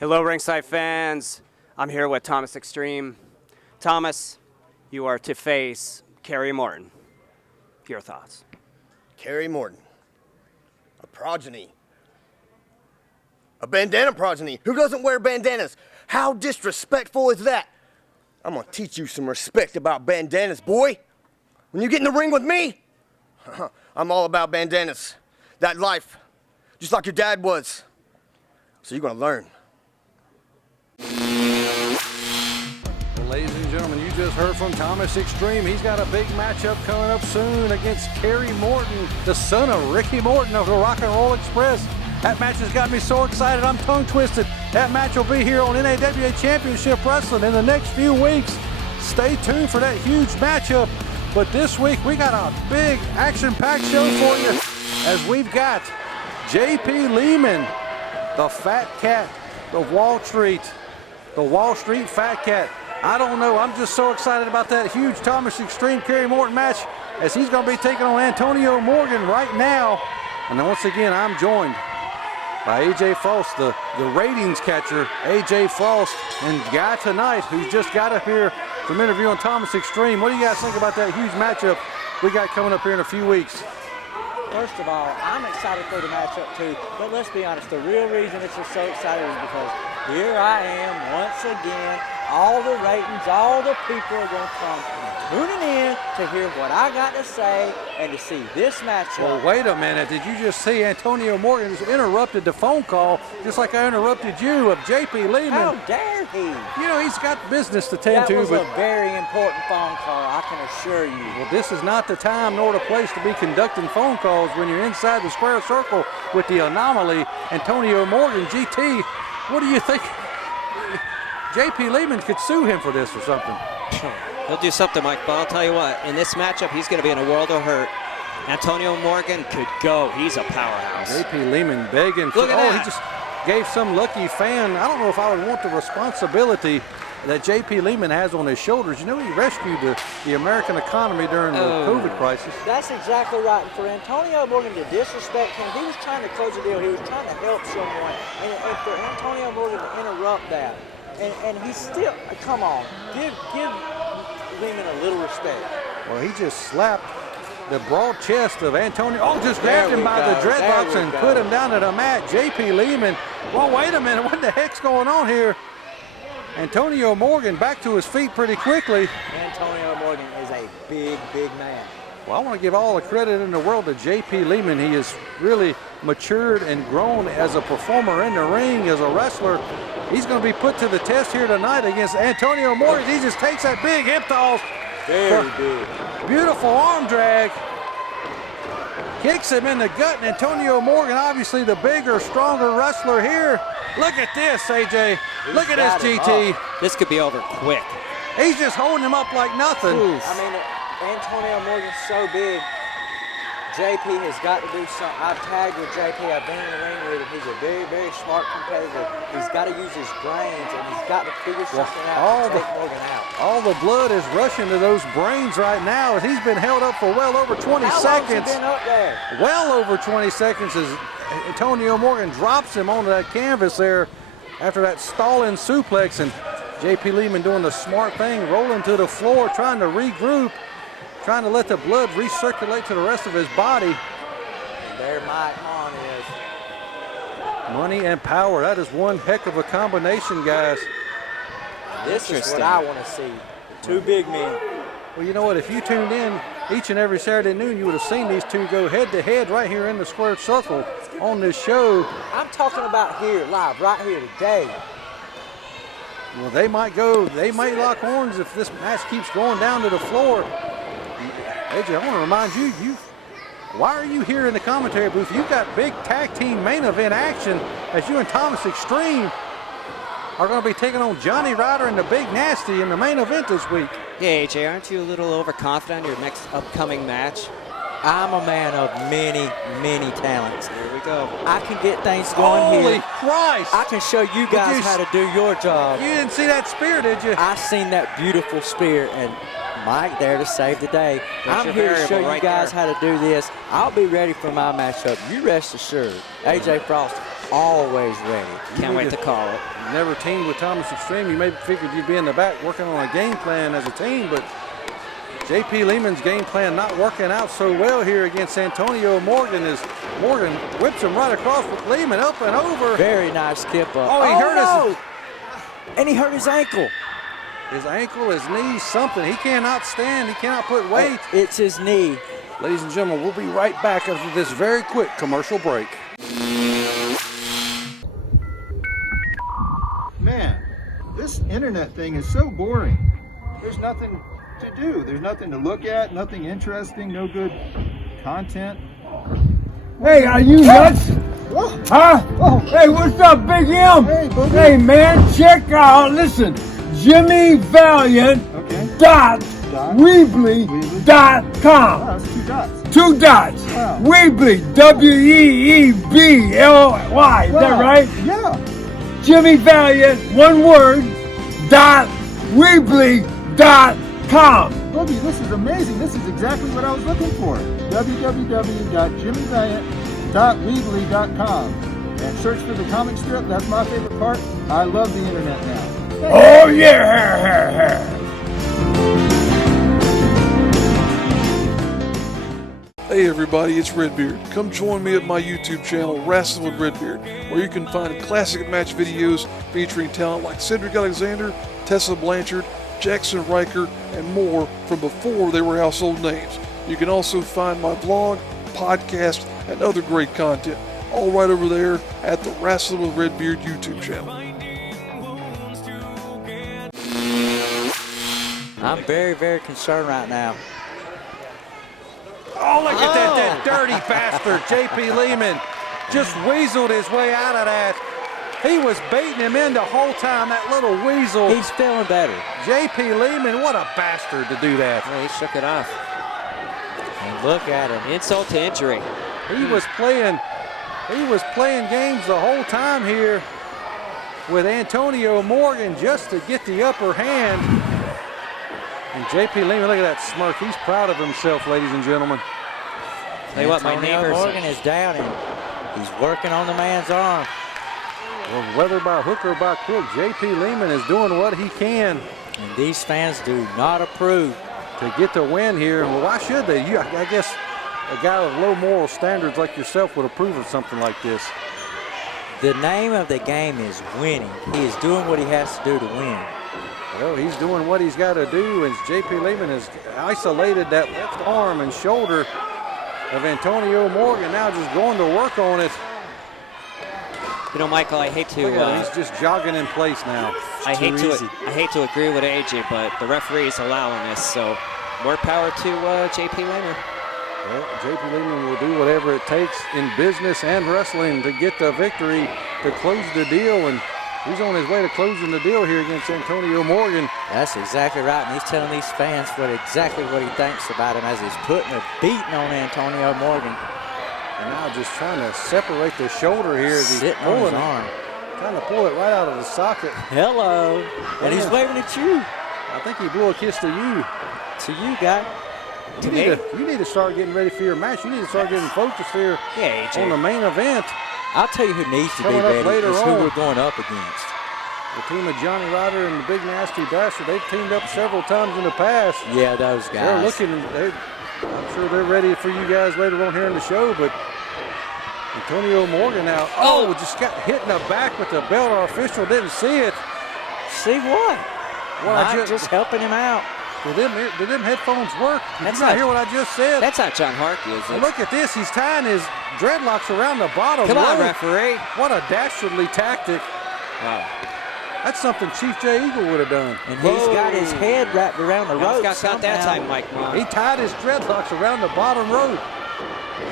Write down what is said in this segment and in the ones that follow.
Hello, ringside fans. I'm here with Thomas Extreme. Thomas, you are to face Kerry Morton. Your thoughts? Kerry Morton, a progeny. A bandana progeny. Who doesn't wear bandanas? How disrespectful is that? I'm gonna teach you some respect about bandanas, boy. When you get in the ring with me, I'm all about bandanas. That life, just like your dad was. So you're gonna learn. Well, ladies and gentlemen, you just heard from Thomas Extreme. He's got a big matchup coming up soon against Kerry Morton, the son of Ricky Morton of the Rock and Roll Express. That match has got me so excited, I'm tongue twisted. That match will be here on NAWA Championship Wrestling in the next few weeks. Stay tuned for that huge matchup. But this week, we got a big action-packed show for you as we've got J.P. Lehman, the Fat Cat of Wall Street, the Wall Street Fat Cat. I don't know, I'm just so excited about that huge Thomas Extreme Kerry Morton match as he's going to be taking on Antonio Morgan right now. And then once again, I'm joined by A.J. Frost, the ratings catcher, A.J. Frost, and guy tonight who's just got up here from interviewing Thomas Extreme. What do you guys think about that huge matchup we got coming up here in a few weeks? First of all, I'm excited for the matchup too, but let's be honest, the real reason that you're so excited is because here I am once again, all the ratings, all the people are going to come tuning in to hear what I got to say and to see this matchup. Well, wait a minute. Did you just see Antonio Morgan just interrupted the phone call just like I interrupted you of J.P. Lehman? How dare he? You know, he's got business to tend to. That was a very important phone call, I can assure you. Well, this is not the time nor the place to be conducting phone calls when you're inside the square circle with the anomaly, Antonio Morgan, GT. What do you think? J.P. Lehman could sue him for this or something. He'll do something, Mike, but I'll tell you what, in this matchup, he's going to be in a world of hurt. Antonio Morgan could go. He's a powerhouse. J.P. Lehman begging for, Look at that. He just gave some lucky fan. I don't know if I would want the responsibility that J.P. Lehman has on his shoulders. You know, he rescued the American economy during the COVID crisis. That's exactly right. And for Antonio Morgan to disrespect him, he was trying to close the deal. He was trying to help someone. And for Antonio Morgan to interrupt that, and he's still, come on, give Lehman a little respect. Well, he just slapped the broad chest of Antonio. Oh, just grabbed him by the dreadlocks and put him down to the mat. J.P. Lehman. Well, wait a minute. What the heck's going on here? Antonio Morgan back to his feet pretty quickly. Antonio Morgan is a big, big man. Well, I want to give all the credit in the world to J.P. Lehman. He has really matured and grown as a performer in the ring, as a wrestler. He's going to be put to the test here tonight against Antonio Morgan. He just takes that big hip toss. Very big. Beautiful arm drag. Kicks him in the gut, and Antonio Morgan, obviously the bigger, stronger wrestler here. Look at this, AJ. Look at this, GT. This could be over quick. He's just holding him up like nothing. I mean, Antonio Morgan's so big. JP has got to do something. I've tagged with JP. I've been in the ring with him. He's a very, very smart competitor. He's got to use his brains, and he's got to figure something out to take Morgan out. All the blood is rushing to those brains right now as he's been held up for well over 20 seconds. How long has he been up there? Well over 20 seconds as Antonio Morgan drops him onto that canvas there after that stalling suplex, and J.P. Lehman doing the smart thing, rolling to the floor, trying to regroup, trying to let the blood recirculate to the rest of his body. And there Mike Mon is. Money and power, that is one heck of a combination, guys. This is what I want to see. Two big men. Well, you know what, if you tuned in each and every Saturday noon, you would have seen these two go head-to-head right here in the square circle on this show. I'm talking about here, live, right here today. Well, they might lock horns if this match keeps going down to the floor. AJ, I want to remind you, why are you here in the commentary booth? You've got big tag team main event action as you and Thomas Extreme are going to be taking on Jonny, Ryda, and the Big Nasty in the main event this week. Yeah, AJ, aren't you a little overconfident in your next upcoming match? I'm a man of many, many talents. Here we go. I can get things going here. Holy Christ! I can show you guys how to do your job. You didn't see that spear, did you? I seen that beautiful spear, and Mike there to save the day. That's I'm here to show you right guys there. how to do this. I'll be ready for my matchup. You rest assured. AJ Frost, always ready. Can't wait to call it. never teamed with Thomas Extreme, you maybe figured you'd be in the back working on a game plan as a team, but J.P. Lehman's game plan not working out so well here against Antonio Morgan as Morgan whips him right across with Lehman up and over. Very nice skip up. Oh, he hurt his... And he hurt his ankle. His ankle, his knee, something. He cannot stand. He cannot put weight. It's his knee. Ladies and gentlemen, we'll be right back after this very quick commercial break. Man, this internet thing is so boring. There's nothing to do. There's nothing to look at, nothing interesting, no good content. Hey, are you nuts? What? Huh? Oh. Hey, what's up, Big M? Hey, Boogie. Hey, man, check out, listen, Jimmy Valiant Okay. Weebly.com. Oh, that's 2 dots. 2 dots. Wow. Weebly, W-E-E-B-L-Y. Is that Wow. right? Yeah. Jimmy Valiant, one word, Weebly.com. Boogie, this is amazing. This is exactly what I was looking for. www.jimmyvaliant.weebly.com. And search for the comic strip. That's my favorite part. I love the internet now. Oh, yeah. Hey everybody, it's Redbeard. Come join me at my YouTube channel, Wrestling with Redbeard, where you can find classic match videos featuring talent like Cedric Alexander, Tessa Blanchard, Jackson Riker, and more from before they were household names. You can also find my blog, podcast, and other great content, all right over there at the Wrestling with Redbeard YouTube channel. I'm very, very concerned right now. Oh, look at that dirty bastard. J.P. Lehman just weaseled his way out of that. He was baiting him in the whole time, that little weasel. He's feeling better. J.P. Lehman, what a bastard to do that. Well, he shook it off. And look at him. Insult to injury. He was playing games the whole time here with Antonio Morgan just to get the upper hand. And J.P. Lehman, look at that smirk. He's proud of himself, ladies and gentlemen. Tell you what, my Antonio neighbors. Morgan is down and he's working on the man's arm. Well, whether by hook or by crook, J.P. Lehman is doing what he can And these fans do not approve. to get the win here. Well, why should they? I guess a guy with low moral standards like yourself would approve of something like this. The name of the game is winning. He is doing what he has to do to win. Well, he's doing what he's got to do, and J.P. Lehman has isolated that left arm and shoulder of Antonio Morgan, now just going to work on it. You know, Michael, I hate to. Look at him, he's just jogging in place now. I hate to agree with AJ, but the referee is allowing this, so more power to J.P. Lehman. Well, J.P. Lehman will do whatever it takes in business and wrestling to get the victory, to close the deal, and he's on his way to closing the deal here against Antonio Morgan. That's exactly right, and he's telling these fans exactly what he thinks about him as he's putting a beating on Antonio Morgan. And now just trying to separate the shoulder here as he's Sitting on his pulling arm. Trying to pull it right out of the socket. Hello. And he's waving at you. I think he blew a kiss to you. To you, guy. You need to start getting ready for your match. You need to start getting focused here Yeah, AJ. on the main event. I'll tell you who needs to be Coming up ready later is who on. we're going up against. The team of Jonny Ryder and the Big Nasty Bastard, they've teamed up several times in the past. Yeah, those guys. They're looking, I'm sure they're ready for you guys later on here in the show, but Antonio Morgan now, just got hit in the back with the belt. Our official didn't see it. See what? Well, I'm just helping him out. Did them headphones work? Did That's you not not- hear what I just said? That's not John Harkey, is And it? look at this, he's tying his dreadlocks around the bottom. Come on, rope. referee. What a dastardly tactic. Wow. That's something Chief J. Eagle would have done. And he's got his head wrapped around the rope. Got caught that somehow. time, Mike. Mon. He tied his dreadlocks around the bottom rope.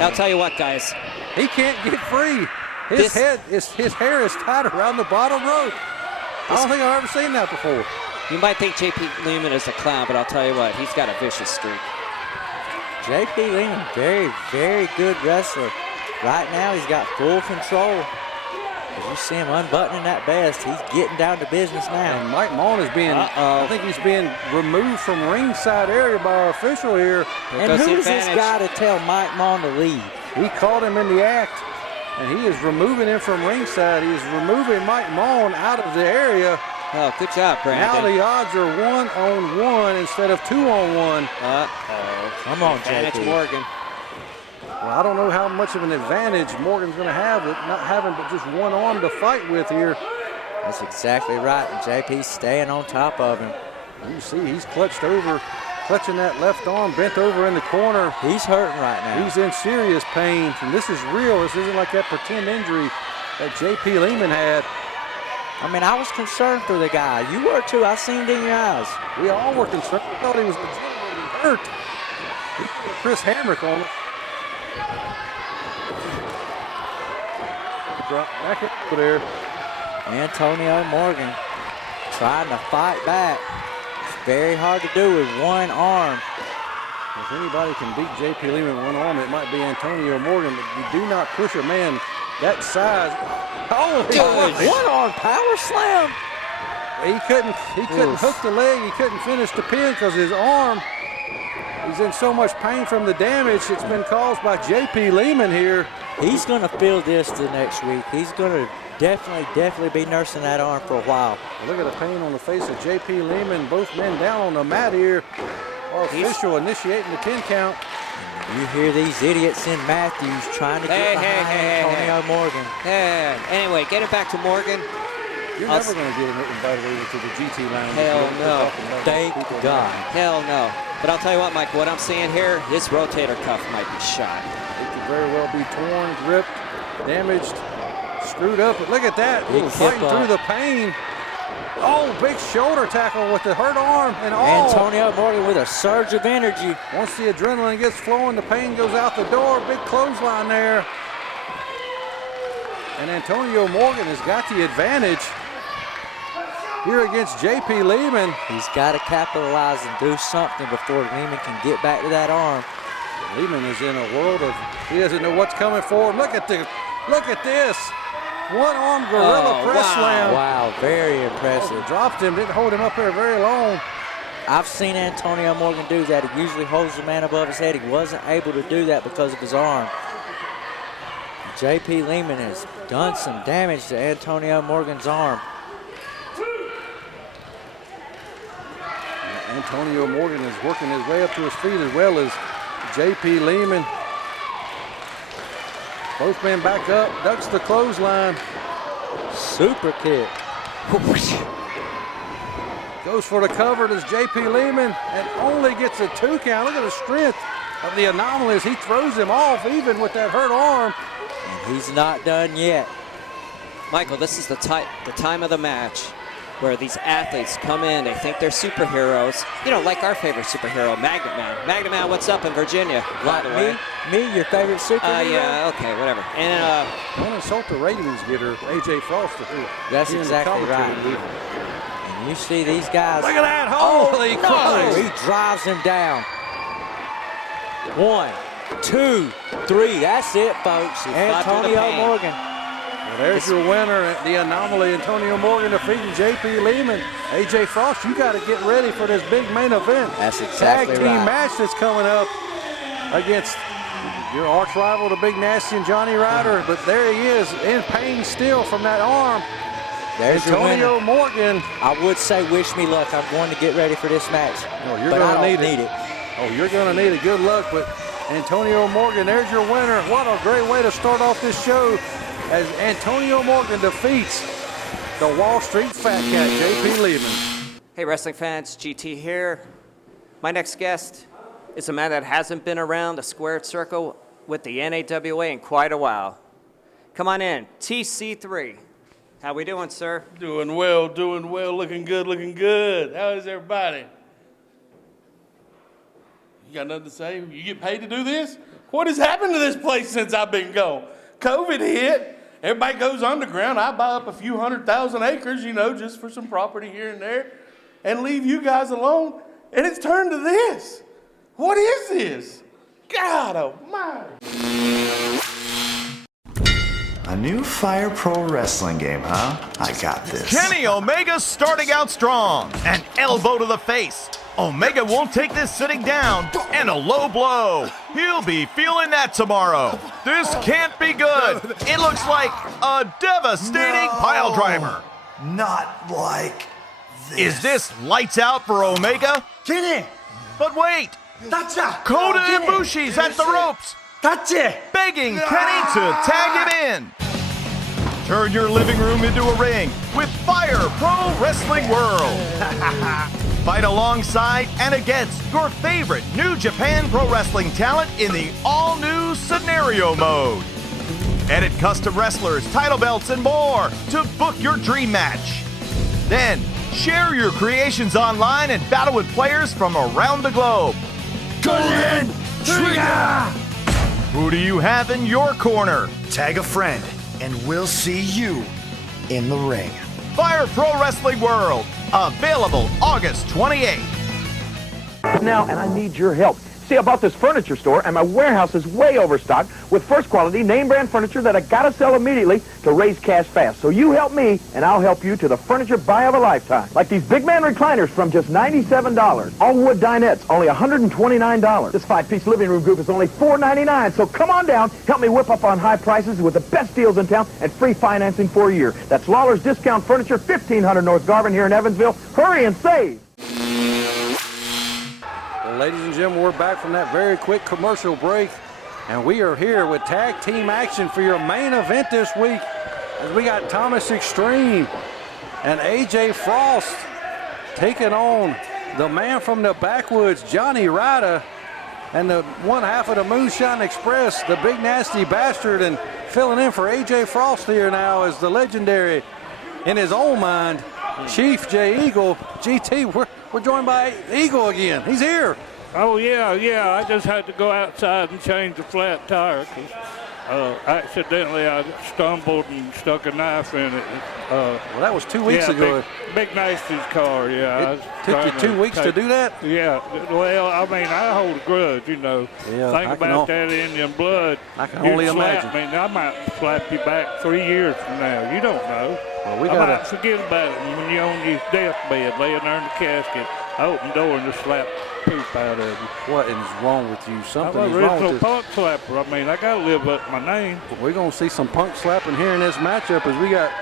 I'll tell you what, guys. He can't get free. His hair is tied around the bottom rope. I don't think I've ever seen that before. You might think J.P. Lehman is a clown, but I'll tell you what, he's got a vicious streak. J.P. Lehman, very, very good wrestler. Right now, he's got full control. As you see him unbuttoning that vest, he's getting down to business now. And Mike Mon is being, I think he's being removed from ringside area by our official here. And who is this guy to tell Mike Mon to leave? He caught him in the act. And he is removing him from ringside. He is removing Mike Maughan out of the area. Oh, good job, Brandon. Now the odds are 1-on-1 instead of 2-on-1. Uh-oh. Come on, Advantage JP. Morgan. Well, I don't know how much of an advantage Morgan's going to have with not having but just one arm to fight with here. That's exactly right. And JP's staying on top of him. You see, he's clutching that left arm, bent over in the corner. He's hurting right now. He's in serious pain, and this is real. This isn't like that pretend injury that J.P. Lehman had. I mean, I was concerned for the guy. You were too. I seen it in your eyes. We all were concerned. We thought he was legitimately hurt. He put Chris Hamrick on it. Drop back over there. Antonio Morgan trying to fight back. It's very hard to do with one arm. If anybody can beat J.P. Lehman with one arm, it might be Antonio Morgan, but you do not push a man that size. Oh, One arm power slam. He couldn't hook the leg. He couldn't finish the pin because his arm, he's in so much pain from the damage it's been caused by J.P. Lehman here. He's going to feel this the next week. He's going to definitely be nursing that arm for a while. Look at the pain on the face of J.P. Lehman. Both men down on the mat here. Our official initiating the 10 count. You hear these idiots in Matthews trying to get behind Antonio Morgan. Hey, anyway, getting back to Morgan. You're never going to get invited over to the GT lounge. Hell no. Thank God. Hell no. But I'll tell you what, Mike, what I'm seeing here, his rotator cuff might be shot. It could very well be torn, ripped, damaged, screwed up. But look at that. Big Fighting through the pain. Oh, big shoulder tackle with the hurt arm and all. Antonio Morgan with a surge of energy. Once the adrenaline gets flowing, the pain goes out the door. Big clothesline there. And Antonio Morgan has got the advantage here against J.P. Lehman. He's got to capitalize and do something before Lehman can get back to that arm. Lehman is in a world of, he doesn't know what's coming for him. Look at this. One-arm gorilla press slam. Wow, very impressive. Dropped him, didn't hold him up there very long. I've seen Antonio Morgan do that. He usually holds the man above his head. He wasn't able to do that because of his arm. J.P. Lehman has done some damage to Antonio Morgan's arm. Antonio Morgan is working his way up to his feet as well as J.P. Lehman. Both men back up, ducks the clothesline. Super kick. Goes for the cover, does J.P. Lehman, and only gets a 2 count. Look at the strength of the anomaly as he throws him off even with that hurt arm. And he's not done yet. Michael, this is the time of the match where these athletes come in, they think they're superheroes. You know, like our favorite superhero, Magnet Man. Magnet Man, what's up in Virginia, by the way? Me, your favorite superhero? Yeah, okay, whatever. And don't insult the ratings getter, A.J. Foster. That's exactly right. And you see these guys. Look at that, holy Christ. He drives him down. 1, 2, 3, that's it, folks. Antonio Morgan. Well, there's your winner, the anomaly, Antonio Morgan defeating J.P. Lehman. A.J. Frost, you got to get ready for this big main event. That's exactly Tag team match that's coming up against your arch rival, the Big Nasty and Jonny Ryder. But there he is, in pain still from that arm. There's Antonio your winner. Morgan. I would say wish me luck. I'm going to get ready for this match. No, you're going to need it. Oh, you're going to need it. Good luck. But Antonio Morgan, there's your winner. What a great way to start off this show as Antonio Morgan defeats the Wall Street Fat Cat, J.P. Lehman. hey, wrestling fans, GT here. My next guest is a man that hasn't been around the squared circle with the NAWA in quite a while. Come on in, TC3. How we doing, sir? Doing well, looking good. How is everybody? You got nothing to say? You get paid to do this? What has happened to this place since I've been gone? COVID hit. Everybody goes underground. I buy up a few 100,000 acres, you know, just for some property here and there, and leave you guys alone. And it's turned to this. What is this? God almighty. A new Fire Pro Wrestling game, huh? I got this. Kenny Omega starting out strong. An elbow to the face. Omega won't take this sitting down, and a low blow. He'll be feeling that tomorrow. This can't be good. It looks like a devastating pile driver. Not like this. Is this lights out for Omega? Kenny! But wait, Kota Ibushi's at the ropes, begging Kenny to tag him in. Turn your living room into a ring with Fire Pro Wrestling World. Fight alongside and against your favorite New Japan Pro Wrestling talent in the all-new scenario mode. Edit custom wrestlers, title belts, and more to book your dream match. Then, share your creations online and battle with players from around the globe. Golden Trigger! Who do you have in your corner? Tag a friend, and we'll see you in the ring. Fire Pro Wrestling World, available August 28th. Now, and I need your help. See, I bought this furniture store, and my warehouse is way overstocked with first-quality, name-brand furniture that I gotta sell immediately to raise cash fast. So you help me, and I'll help you to the furniture buy of a lifetime. Like these big man recliners from just $97. All wood dinettes, only $129. This 5-piece living room group is only $4.99. So come on down, help me whip up on high prices with the best deals in town and free financing for a year. That's Lawler's Discount Furniture, 1500 North Garvin here in Evansville. Hurry and save! Well, ladies and gentlemen, we're back from that very quick commercial break, and we are here with tag team action for your main event this week. As we got Thomas Extreme and AJ Frost taking on the man from the backwoods, Jonny Ryda, and the one half of the Moonshine Express, the Big Nasty Bastard, and filling in for AJ Frost here now is the legendary, in his own mind, Chief J. Eagle. GT, we're joined by Eagle again. He's here. Oh, yeah. I just had to go outside and change the flat tire because accidentally I stumbled and stuck a knife in it. Well, that was 2 weeks ago. Big Nasty's car, yeah. It took you 2 weeks to do that? Yeah. Well, I mean, I hold a grudge, you know. Yeah, Think about that Indian blood. I can only imagine. I mean, I might slap you back 3 years from now. You don't know. Well, I might forget about it when you're on your deathbed, laying there in the casket. I open the door and just slap poop out of you. What is wrong with you? Something I'm is a wrong original with punk slapper. I mean, I got to live up to my name. We're going to see some punk slapping here in this matchup as we got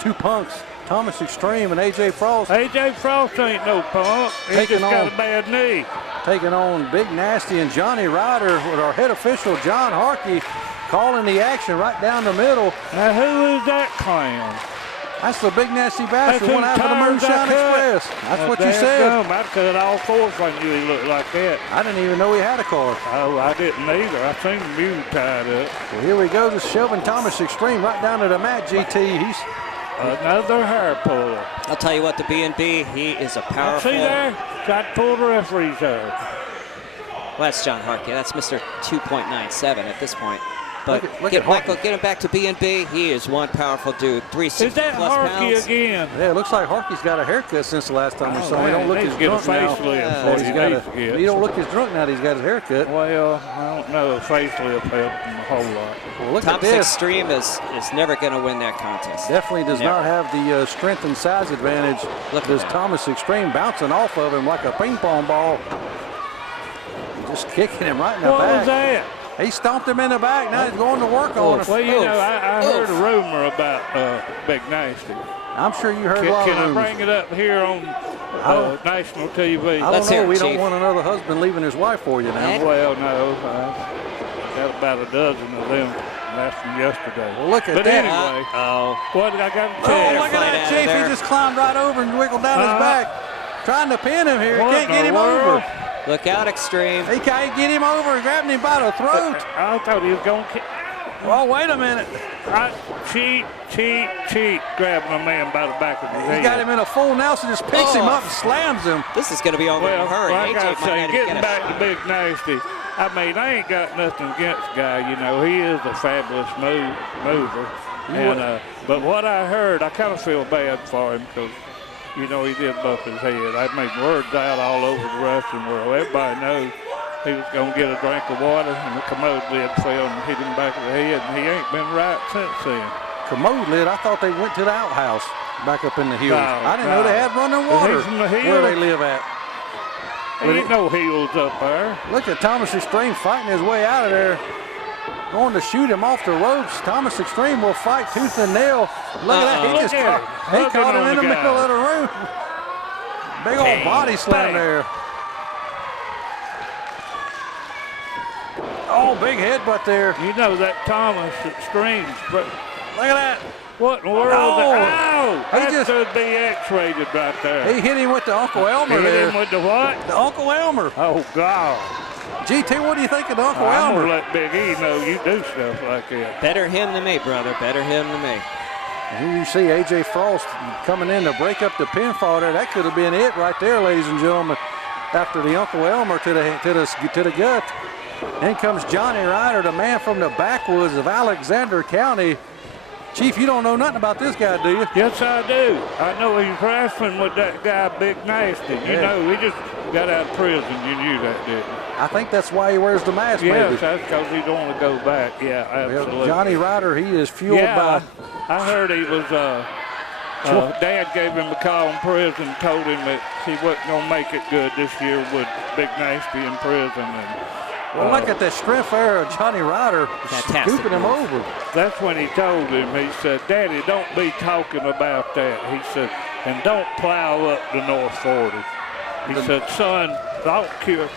two punks, Thomas Extreme and AJ Frost. AJ Frost ain't no punk. He just got a bad knee. Taking on Big Nasty and Jonny Ryder with our head official, John Harkey, calling the action right down the middle. Now, who is that clown? That's the Big Nasty Bastard, one half of the Moonshine Express. That's what you said. I cut all four if I knew he looked like that. I didn't even know he had a car. Oh, I didn't either. I seen the mule tied up. Well, here we go, just shoving Thomas Extreme right down to the mat, GT. He's another hair puller. I'll tell you what, the B.N.B, he is a powerful. See there? Got to pull the referee's hair. Well, that's John Harkey. That's Mr. 2.97 at this point. But look get at Michael, get him back to B.N.B. He is one powerful dude. 360 Is that plus Harkey pounds. again? Yeah, it looks like Harkey's got a haircut since the last time we saw him. He don't look as drunk now. He don't look as drunk now that he's got his haircut. Well, I don't know. Facelift helped him a whole lot. Well, look Thomas at this. Extreme is never going to win that contest. Definitely does not have the strength and size advantage. Look at Thomas Extreme bouncing off of him like a ping pong ball. Just kicking him right in the back. What was that? He stomped him in the back. Now he's going to work on him. Well, you know, I heard a rumor about Big Nasty. I'm sure you heard a lot of rumors. Can I bring it up here on national TV? I don't know. We don't want another husband leaving his wife for you now. Well, no. Got about a dozen of them. That's from yesterday. Well, look at but that. Anyway, what I got to tell you. Oh, look at that, Chief. He just climbed right over and wiggled down his back. Trying to pin him here. He can't get him over. Look out, Extreme. He can't get him over. Grabbing him by the throat. I thought he was going to. Well, wait a minute. Cheat. Grabbing a man by the back of the head. He got him in a full Nelson, just picks him up and slams him. This is going to be over in a hurry. Well, I got to say, getting back to Big Nasty, I mean, I ain't got nothing against the guy. You know, he is a fabulous mover. And, but what I heard, I kind of feel bad for him because, you know, he did bump his head. I made words out all over the wrestling world. Everybody knows he was going to get a drink of water, and the commode lid fell and hit him back of the head, and he ain't been right since then. Commode lid? I thought they went to the outhouse. back up in the hills. No, I didn't know they had running Is water he from the where hills? they live at. There ain't no hills up there. Look at Thomas Extreme fighting his way out of there. Going to shoot him off the ropes. Thomas Extreme will fight tooth and nail. Look at that. He caught him in the middle of the room. Big old body slam there. Oh, big headbutt there. You know that Thomas Extreme. Look at that. What in the world? Oh, That should be X-rated right there. He hit him with the Uncle Elmer He hit there. him with the what? The Uncle Elmer. Oh, God. GT, what do you think of the Uncle I'm Elmer? going to let Big E know you do stuff like that. Better him than me, brother. Better him than me. And here you see AJ Frost coming in to break up the pinfall there. That could have been it right there, ladies and gentlemen. After the Uncle Elmer to the gut. In comes Johnny Ryder, the man from the backwoods of Alexander County. Chief, you don't know nothing about this guy, do you? Yes, I do. I know he's wrestling with that guy, Big Nasty. You know, he just got out of prison. You knew that, didn't you? I think that's why he wears the mask, yes, maybe. that's because he don't want to go back. Yeah, absolutely. Well, Johnny Ryder, he is fueled by... I heard he was... Dad gave him a call in prison, told him that he wasn't going to make it good this year with Big Nasty in prison. And, well, look at the strength there of Johnny Ryder scooping him over. That's when he told him, he said, Daddy, don't be talking about that. He said, and don't plow up the North 40. He said, son, I don't care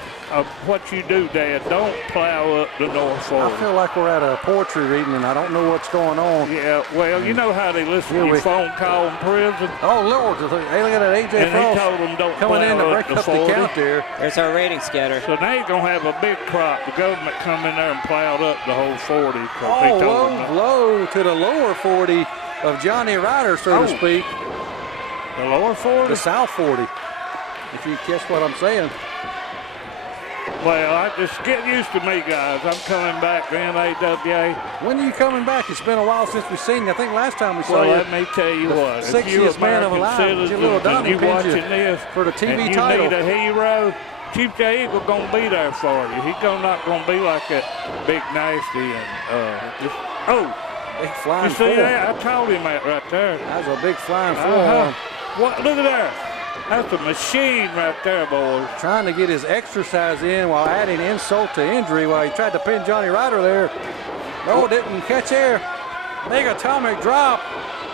what you do, Dad. Don't plow up the North 40. I feel like we're at a poetry reading and I don't know what's going on. Yeah, well, you know how they listen to your phone call in prison? Oh, Lord. Hey, look at that AJ And Frost he told them don't coming in to plow break up the 40. count there. There's our rating scatter. So now you're going to have a big crop. The government come in there and plowed up the whole 40. Oh, low to the lower 40 of Johnny Ryder, so to speak. The lower 40? The south 40, if you catch what I'm saying. Well, I just get used to me, guys. I'm coming back to NAWA. When are you coming back? It's been a while since we've seen you. I think last time we saw you. Well, let me tell you what. If you Sexiest man American alive, citizens little Donnie and you pinned watching you this for the TV and you title. need a hero, Chief J. Eagle going to be there for you. He's not going to be like that Big Nasty and big flying you see four. that? I told him that right there. That's a big flying forearm. What? Look at that. That's a machine right there, boys. Trying to get his exercise in while adding insult to injury while he tried to pin Johnny Ryder there. No, didn't catch air. Big atomic drop.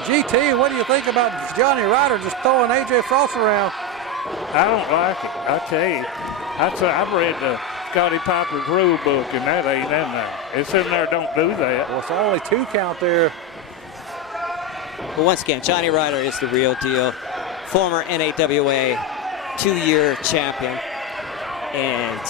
GT, what do you think about Johnny Ryder just throwing AJ Frost around? I don't like it. I tell you. I've read the Scotty Piper's rule book, and that ain't in there. It's in there, don't do that. Well, it's only 2 count there. But once again, Johnny Ryder is the real deal. Former NAWA 2-year champion. And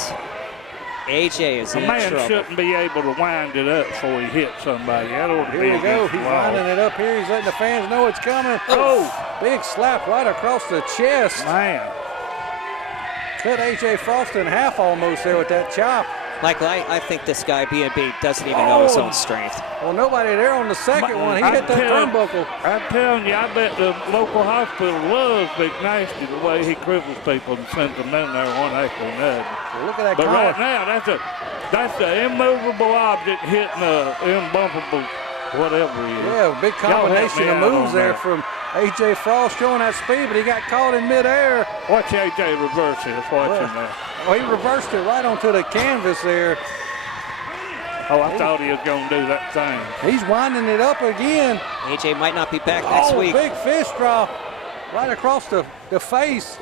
AJ is in A man trouble. shouldn't be able to wind it up before he hits somebody. That ought to be Here we go. against He's the law. lining it up here. He's letting the fans know it's coming. Oh! Big slap right across the chest. Man. Cut AJ Frost in half almost there with that chop. Michael, I think this guy, B.N.B, doesn't even know his own strength. Well, nobody there on the second one. He hit that turnbuckle. I'm telling you, I bet the local hospital loves Big Nasty the way he cripples people and sends them in there one after another. Well, look at that But collar. right now, that's an immovable object hitting a imbumpable whatever it is. Yeah, big combination of moves there from AJ Frost showing that speed, but he got caught in midair. Watch AJ reverse this. Watch him there. Oh, he reversed it right onto the canvas there. Oh, I thought he was going to do that thing. He's winding it up again. AJ might not be back next week. Big fist drop right across the face.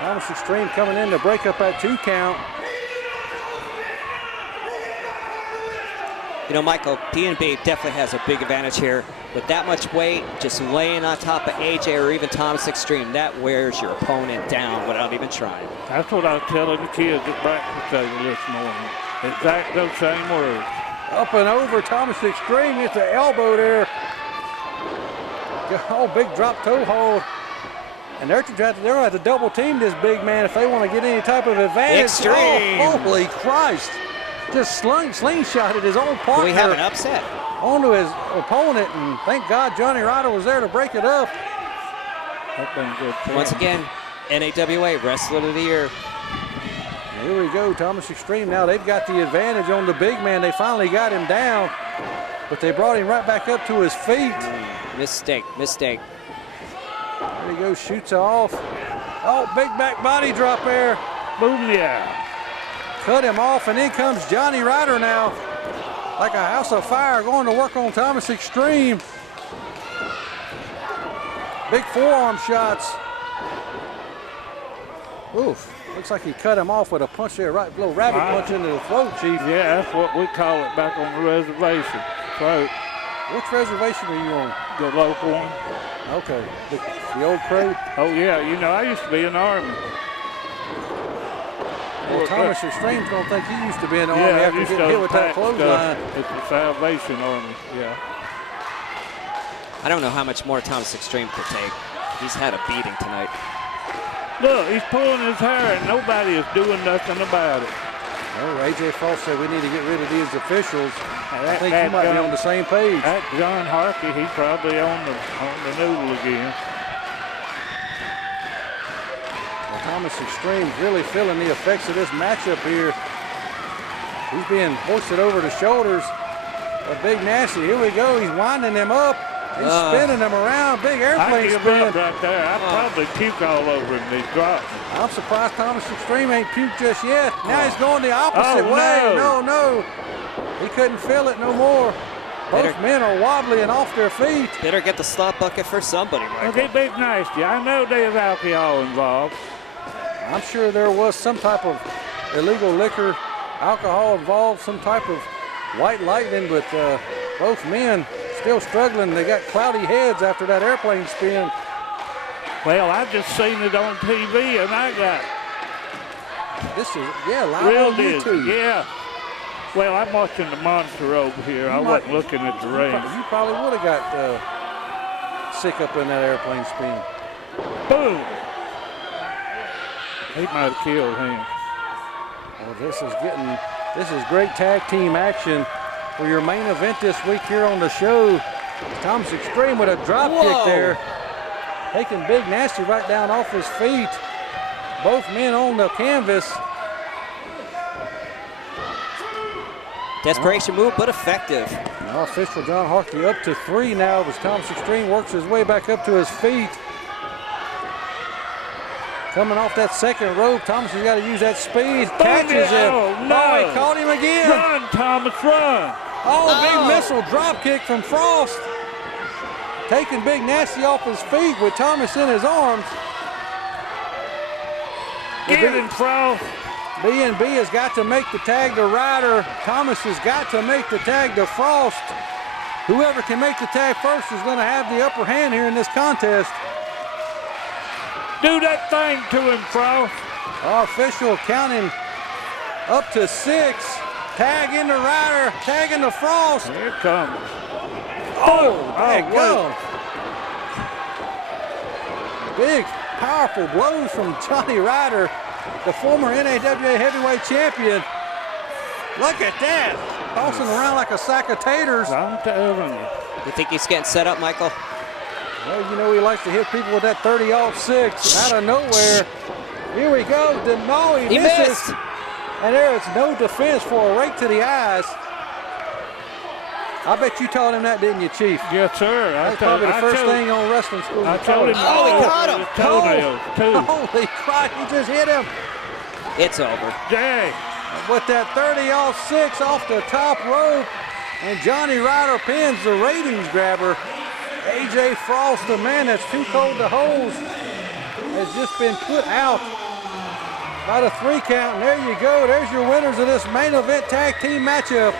Thomas Extreme coming in to break up that 2 count. You know, Michael, B.N.B definitely has a big advantage here. With that much weight, just laying on top of AJ or even Thomas Extreme, that wears your opponent down without even trying. That's what I was telling the kids at breakfast table this morning. Exactly those same words. Up and over, Thomas Extreme gets the elbow there. Oh, big drop toe hold. And they're going to have to double team this big man if they want to get any type of advantage. Extreme. Oh, holy Christ. Just slingshotted his own partner. Do we have an upset? Onto his opponent, and thank God Johnny Ryder was there to break it up. That's been good. Once again, NAWA Wrestler of the Year. Here we go, Thomas Extreme. Now they've got the advantage on the big man. They finally got him down. but they brought him right back up to his feet. Mistake. There he goes, shoots off. Oh, big back body drop there. Boom, yeah. Cut him off, and in comes Jonny Ryda now. Like a house of fire, going to work on Thomas Extreme. Big forearm shots. Oof. Looks like he cut him off with a punch there, right, little rabbit punch into the throat, Chief. Yeah, that's what we call it back on the reservation. Throat. Which reservation are you on? The local one. Okay, the old crate? Oh, yeah, you know, I used to be in the Army. Well, Thomas Extreme's gonna think he used to be in the Army after getting hit with that clothesline. It's the Salvation Army, yeah. I don't know how much more Thomas Extreme could take. He's had a beating tonight. Look, he's pulling his hair and nobody is doing nothing about it. Oh, A.J. Frost said we need to get rid of these officials. I think you might be on the same page. That John Harkey, he's probably on the noodle again. Well, Thomas Extreme's really feeling the effects of this matchup here. He's being hoisted over the shoulders of Big Nasty. Here we go. He's winding him up. He's spinning him around. Big airplane spin. Right there. I'd probably puke all over him. These drops. I'm surprised Thomas Extreme ain't puked just yet. Now he's going the opposite way. No. He couldn't feel it no more. Both men are wobbly and off their feet. Better get the slot bucket for somebody, Michael. Okay, Big Nasty. I know there's alcohol involved. I'm sure there was some type of illegal liquor, alcohol involved, some type of white lightning, but both men still struggling. They got cloudy heads after that airplane spin. Well, I just seen it on TV, and I got this is live on YouTube. Yeah. Well, I'm watching the monitor over here. I wasn't looking at the ring. You probably would have got sick up in that airplane spin. Boom. He might have killed him. Well, this is great tag team action for your main event this week here on the show. Thomas Extreme with a drop kick there. Taking Big Nasty right down off his feet. Both men on the canvas. Desperation move, but effective. Now official John Harkey up to 3 now as Thomas Extreme works his way back up to his feet. Coming off that second rope, Thomas has got to use that speed. Catches him. Oh, no. Oh, he caught him again. Run, Thomas, run. Big missile drop kick from Frost. Taking Big Nasty off his feet with Thomas in his arms. Get him, Frost. B.N.B. has got to make the tag to Ryder. Thomas has got to make the tag to Frost. Whoever can make the tag first is going to have the upper hand here in this contest. Do that thing to him, Frost. Our official counting up to 6. Tag into Ryder, tag into Frost. Here it comes. There you go. Big, powerful blows from Jonny Ryder, the former NAWA heavyweight champion. Look at that. Tossing around like a sack of taters. I'm telling you. You think he's getting set up, Michael? Well, you know he likes to hit people with that 30-06 out of nowhere. Here we go. No, he misses. Missed. And there is no defense for a rake to the eyes. I bet you taught him that, didn't you, Chief? Yes, sir. That's probably the first thing on wrestling school. I told him. He got him. Holy crap, he just hit him. It's over. Dang. With that 30-06 off the top rope. And Jonny Ryder pins the ratings grabber. A.J. Frost, the man that's too cold to hold, has just been put out by the 3 count. And there you go. There's your winners of this main event tag team matchup.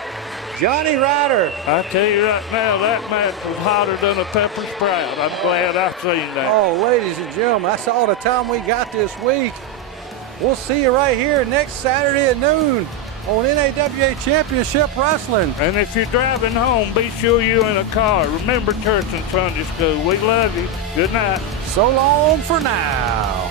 Jonny Ryder. I tell you right now, that match was hotter than a pepper sprout. I'm glad I seen that. Oh, ladies and gentlemen, that's all the time we got this week. We'll see you right here next Saturday at noon on NAWA Championship Wrestling. And if you're driving home, be sure you're in a car. Remember church and Sunday school. We love you. Good night. So long for now.